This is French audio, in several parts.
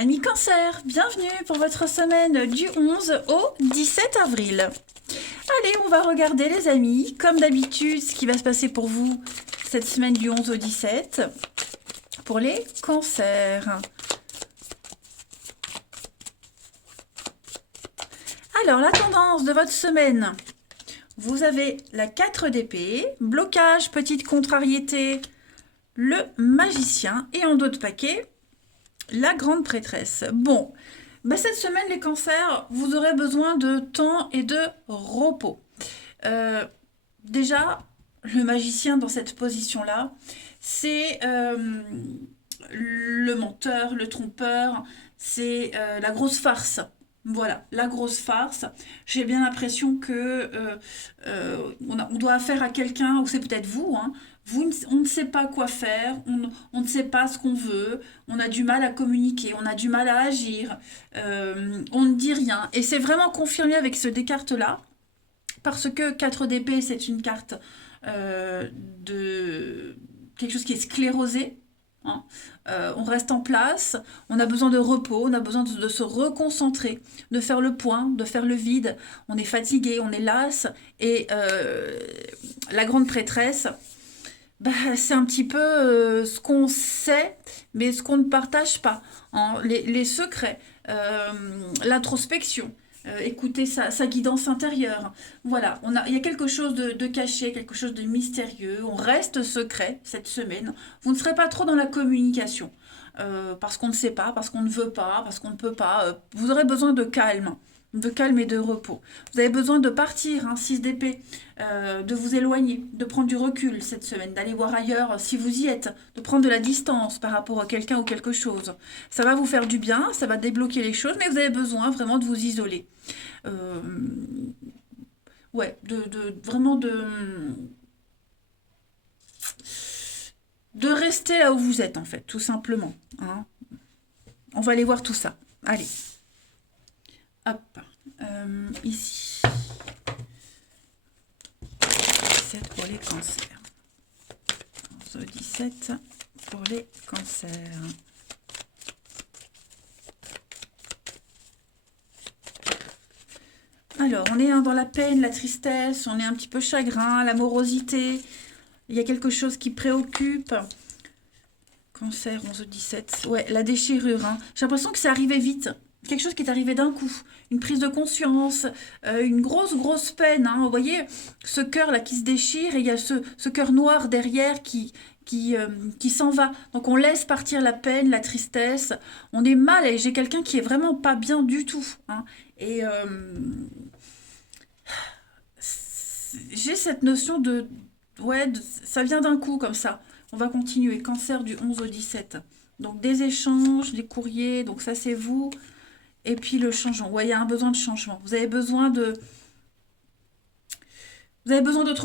Amis Cancer, bienvenue pour votre semaine du 11 au 17 avril. Allez, on va regarder les amis, comme d'habitude, ce qui va se passer pour vous cette semaine du 11 au 17 pour les cancers. Alors, la tendance de votre semaine, vous avez la 4 d'épée, blocage, petite contrariété, le magicien et en dos de paquet, la grande prêtresse. Bon, cette semaine, les cancers, vous aurez besoin de temps et de repos. Déjà, le magicien dans cette position-là, c'est le menteur, le trompeur, c'est la grosse farce. Voilà, la grosse farce. J'ai bien l'impression que on doit affaire à quelqu'un, ou c'est peut-être vous, hein. On ne sait pas quoi faire, on ne sait pas ce qu'on veut, on a du mal à communiquer, on a du mal à agir, on ne dit rien. Et c'est vraiment confirmé avec ce décarte-là, parce que 4 d'épée, c'est une carte de quelque chose qui est sclérosé. Hein. On reste en place, on a besoin de repos, on a besoin de se reconcentrer, de faire le point, de faire le vide. On est fatigué, on est las. Et la grande prêtresse, c'est un petit peu ce qu'on sait, mais ce qu'on ne partage pas. Hein. Les secrets, l'introspection, écouter sa guidance intérieure. Voilà, il y a quelque chose de caché, quelque chose de mystérieux. On reste secret cette semaine. Vous ne serez pas trop dans la communication. Parce qu'on ne sait pas, parce qu'on ne veut pas, parce qu'on ne peut pas. Vous aurez besoin de calme et de repos. Vous avez besoin de partir, hein, 6 d'épée, de vous éloigner, de prendre du recul cette semaine, d'aller voir ailleurs si vous y êtes, de prendre de la distance par rapport à quelqu'un ou quelque chose. Ça va vous faire du bien, ça va débloquer les choses, mais vous avez besoin vraiment de vous isoler. Euh, ouais, vraiment de rester là où vous êtes en fait, tout simplement. Hein. On va aller voir tout ça. Allez. Hop. Ici. 17 pour les cancers. 11 au 17 pour les cancers. Alors, on est dans la peine, la tristesse, on est un petit peu chagrin, la morosité. Il y a quelque chose qui préoccupe. Cancer, 11 au 17. Ouais, la déchirure. Hein. J'ai l'impression que c'est arrivé vite. Quelque chose qui est arrivé d'un coup. Une prise de conscience, une grosse peine. Hein. Vous voyez, ce cœur-là qui se déchire et il y a ce cœur noir derrière qui s'en va. Donc on laisse partir la peine, la tristesse. On est mal et j'ai quelqu'un qui est vraiment pas bien du tout. Hein. Et j'ai cette notion de... Ouais, ça vient d'un coup comme ça. On va continuer. Cancer du 11 au 17. Donc des échanges, des courriers. Donc ça c'est vous. Et puis le changement. Ouais, il y a un besoin de changement. Vous avez besoin d'autre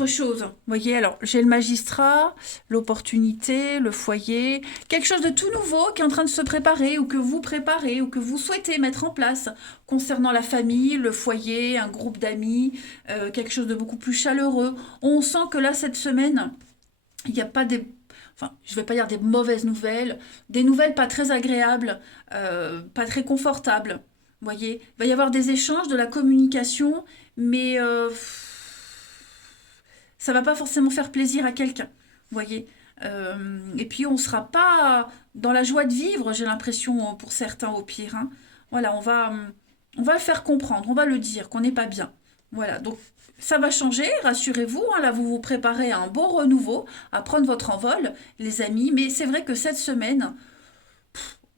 chose. Vous voyez, alors j'ai le magistrat, l'opportunité, le foyer, quelque chose de tout nouveau qui est en train de se préparer ou que vous préparez ou que vous souhaitez mettre en place concernant la famille, le foyer, un groupe d'amis, quelque chose de beaucoup plus chaleureux. On sent que là, cette semaine, il n'y a pas des... Enfin, je ne vais pas dire des mauvaises nouvelles, des nouvelles pas très agréables, pas très confortables. Vous voyez, il va y avoir des échanges, de la communication, mais ça va pas forcément faire plaisir à quelqu'un, vous voyez. Et puis on ne sera pas dans la joie de vivre, j'ai l'impression, pour certains au pire. Hein. Voilà, on va le faire comprendre, on va le dire qu'on n'est pas bien. Voilà, donc ça va changer, rassurez-vous. Hein, là, vous vous préparez à un beau renouveau, à prendre votre envol, les amis. Mais c'est vrai que cette semaine,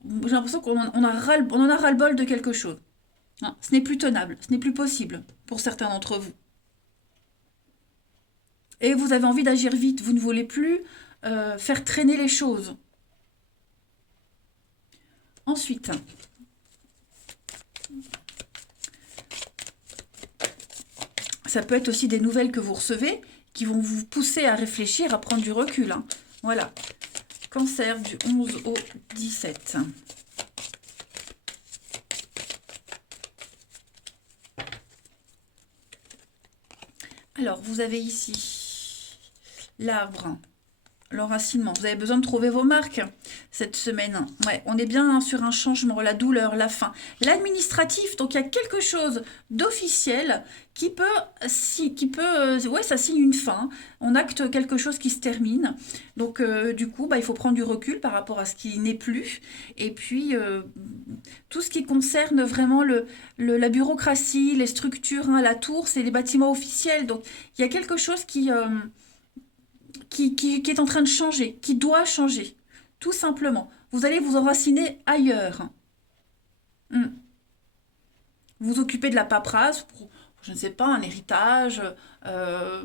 j'ai l'impression on en a ras-le-bol de quelque chose. Hein, ce n'est plus tenable, ce n'est plus possible pour certains d'entre vous. Et vous avez envie d'agir vite, vous ne voulez plus faire traîner les choses. Ensuite, ça peut être aussi des nouvelles que vous recevez qui vont vous pousser à réfléchir, à prendre du recul. Hein. Voilà. Cancer du 11 au 17. Alors, vous avez ici l'arbre, l'enracinement. Vous avez besoin de trouver vos marques. cette semaine. Ouais, on est bien hein, sur un changement, la douleur, la faim. L'administratif, donc il y a quelque chose d'officiel qui peut, ouais, ça signe une fin. On acte quelque chose qui se termine. Donc du coup, bah, il faut prendre du recul par rapport à ce qui n'est plus. Et puis, tout ce qui concerne vraiment la bureaucratie, les structures, hein, la tour, c'est les bâtiments officiels. Donc il y a quelque chose qui est en train de changer, qui doit changer. Tout simplement. Vous allez vous enraciner ailleurs. Hmm. Vous occupez de la paperasse pour, je ne sais pas, un héritage, euh,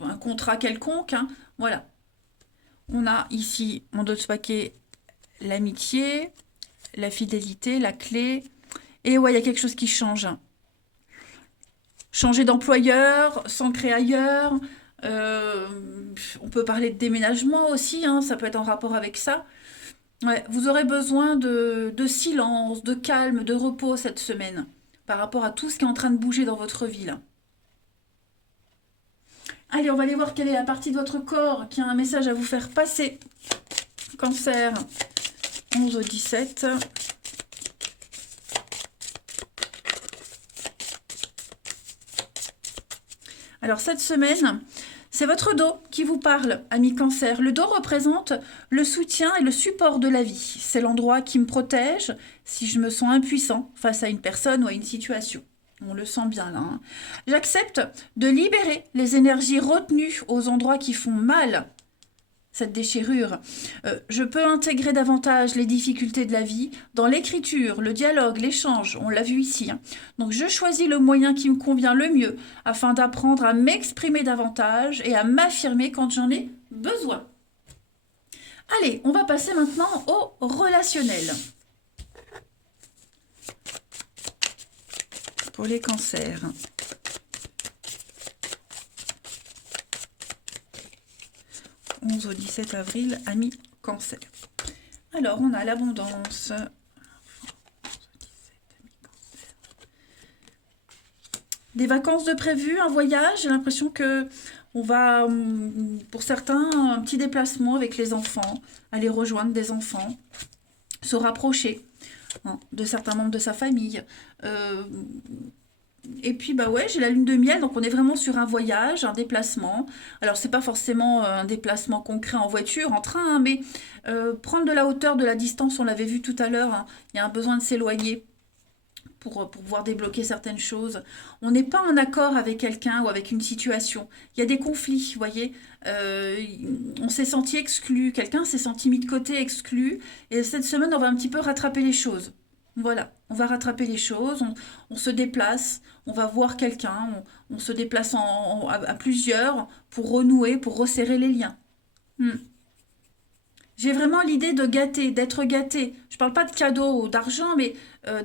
un contrat quelconque, hein. Voilà. On a ici, en dos de ce paquet, l'amitié, la fidélité, la clé. Et ouais, il y a quelque chose qui change. Changer d'employeur, s'ancrer ailleurs. Euh, on peut parler de déménagement aussi, hein, ça peut être en rapport avec ça. Ouais, vous aurez besoin de silence, de calme, de repos cette semaine par rapport à tout ce qui est en train de bouger dans votre vie là. Allez, on va aller voir quelle est la partie de votre corps qui a un message à vous faire passer. Cancer, 11 au 17. Alors cette semaine, c'est votre dos qui vous parle, ami Cancer. Le dos représente le soutien et le support de la vie. C'est l'endroit qui me protège si je me sens impuissant face à une personne ou à une situation. On le sent bien là, hein. J'accepte de libérer les énergies retenues aux endroits qui font mal cette déchirure. Je peux intégrer davantage les difficultés de la vie dans l'écriture, le dialogue, l'échange, on l'a vu ici, hein. Donc je choisis le moyen qui me convient le mieux afin d'apprendre à m'exprimer davantage et à m'affirmer quand j'en ai besoin. Allez, on va passer maintenant au relationnel. Pour les cancers. « 11 au 17 avril, ami Cancer. » Alors, on a l'abondance. Des vacances de prévues, un voyage. J'ai l'impression que on va, pour certains, un petit déplacement avec les enfants, aller rejoindre des enfants, se rapprocher hein, de certains membres de sa famille. Et puis, bah ouais, j'ai la lune de miel, donc on est vraiment sur un voyage, un déplacement. Alors, c'est pas forcément un déplacement concret en voiture, en train, hein, mais prendre de la hauteur, de la distance, on l'avait vu tout à l'heure, hein, il y a un besoin de s'éloigner pour pouvoir débloquer certaines choses. On n'est pas en accord avec quelqu'un ou avec une situation. Il y a des conflits, vous voyez. On s'est senti exclu, quelqu'un s'est senti mis de côté, exclu. Et cette semaine, on va un petit peu rattraper les choses. Voilà, on va rattraper les choses, on se déplace, on va voir quelqu'un, on se déplace à plusieurs pour renouer, pour resserrer les liens. Hmm. J'ai vraiment l'idée de gâter, d'être gâté. Je ne parle pas de cadeaux ou d'argent, mais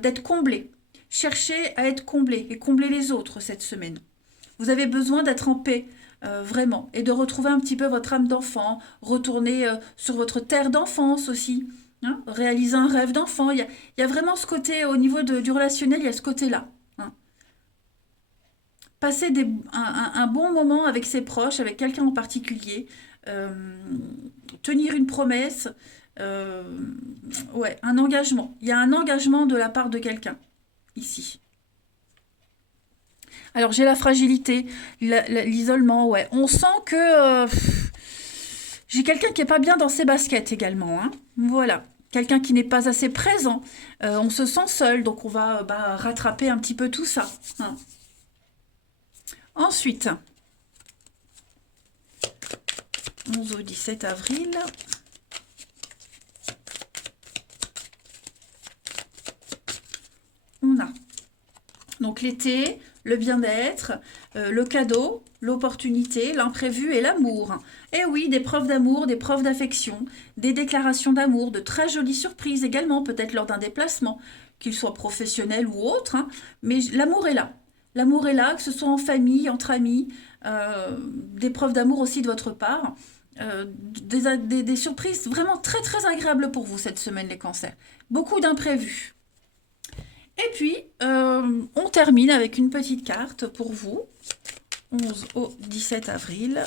d'être comblé. Cherchez à être comblé et combler les autres cette semaine. Vous avez besoin d'être en paix, vraiment, et de retrouver un petit peu votre âme d'enfant, retourner sur votre terre d'enfance aussi. Hein, réaliser un rêve d'enfant. Il y a vraiment ce côté, au niveau du relationnel, il y a ce côté-là. Hein. Passer un bon moment avec ses proches, avec quelqu'un en particulier. euh, Tenir une promesse. euh, ouais, un engagement. Il y a un engagement de la part de quelqu'un, ici. Alors, j'ai la fragilité, l'isolement, ouais. On sent que j'ai quelqu'un qui n'est pas bien dans ses baskets également, hein. Voilà. Quelqu'un qui n'est pas assez présent. On se sent seul, donc on va rattraper un petit peu tout ça, hein. Ensuite, 11 au 17 avril. On a donc l'été, le bien-être, le cadeau, l'opportunité, l'imprévu et l'amour. Et oui, des preuves d'amour, des preuves d'affection, des déclarations d'amour, de très jolies surprises également, peut-être lors d'un déplacement, qu'il soit professionnel ou autre, hein. Mais l'amour est là. L'amour est là, que ce soit en famille, entre amis, des preuves d'amour aussi de votre part. Des surprises vraiment très très agréables pour vous cette semaine, les cancers. Beaucoup d'imprévus. Et puis, on termine avec une petite carte pour vous. 11 au 17 avril.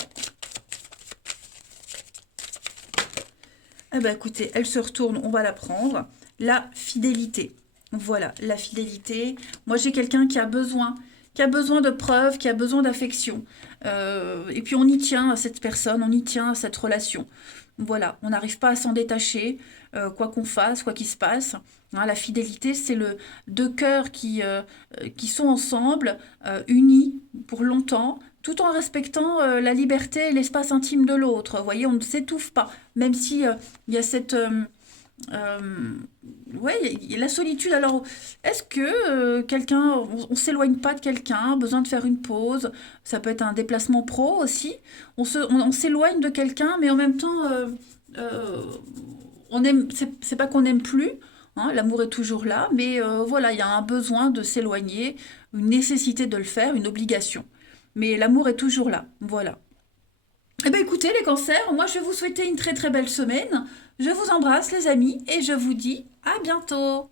Eh ben écoutez, elle se retourne, on va la prendre. La fidélité. Voilà, la fidélité. Moi, j'ai quelqu'un qui a besoin de preuves, qui a besoin d'affection. Et puis on y tient à cette personne, on y tient à cette relation. Voilà, on n'arrive pas à s'en détacher, quoi qu'on fasse, quoi qu'il se passe. Hein, la fidélité, c'est le deux cœurs qui sont ensemble, unis pour longtemps, tout en respectant la liberté et l'espace intime de l'autre. Vous voyez, on ne s'étouffe pas, même si il y a cette... euh, ouais, il y a la solitude. Alors, est-ce que quelqu'un, on s'éloigne pas de quelqu'un, besoin de faire une pause, ça peut être un déplacement pro aussi. On s'éloigne de quelqu'un, mais en même temps, euh, on aime, c'est pas qu'on n'aime plus, hein, l'amour est toujours là, mais voilà, il y a un besoin de s'éloigner, une nécessité de le faire, une obligation. Mais l'amour est toujours là, voilà. Eh bien écoutez les cancers, moi je vais vous souhaiter une très très belle semaine. Je vous embrasse les amis et je vous dis à bientôt.